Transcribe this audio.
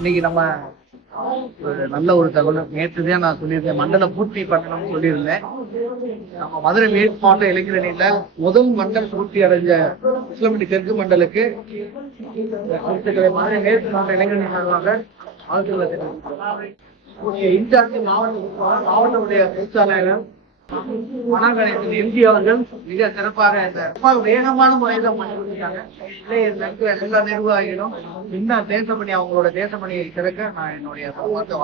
இன்னைக்கு நம்ம ஒரு நல்ல ஒரு தகவல் நேற்றுதான் நான் சொல்லியிருந்தேன், மண்டல பூர்த்தி பண்ணணும்னு சொல்லியிருந்தேன். நம்ம மதுரை மேற்கு மாவட்ட இளைஞரணியில முதல் மண்டல் பூர்த்தி அடைஞ்ச இஸ்லாமிய தெற்கு மண்டலுக்கு மதுரை மேற்கு மாவட்ட இளைஞரணி சார்பாக வாழ்த்துக்களை தெரிவிக்கிறோம். இன்சார்ஜ் மாவட்டத்துடைய பொதுச்சாளர் மணாகணேசன் எம்பி அவர்கள் மிக சிறப்பாக இந்த வேகமான முறையில பண்ணிருக்காங்க. எல்லா நிர்வாகிகளும் இன்னும் தேசப்பணி, அவங்களோட தேசப்பணியை சிறக்க நான் என்னுடைய வாழ்த்து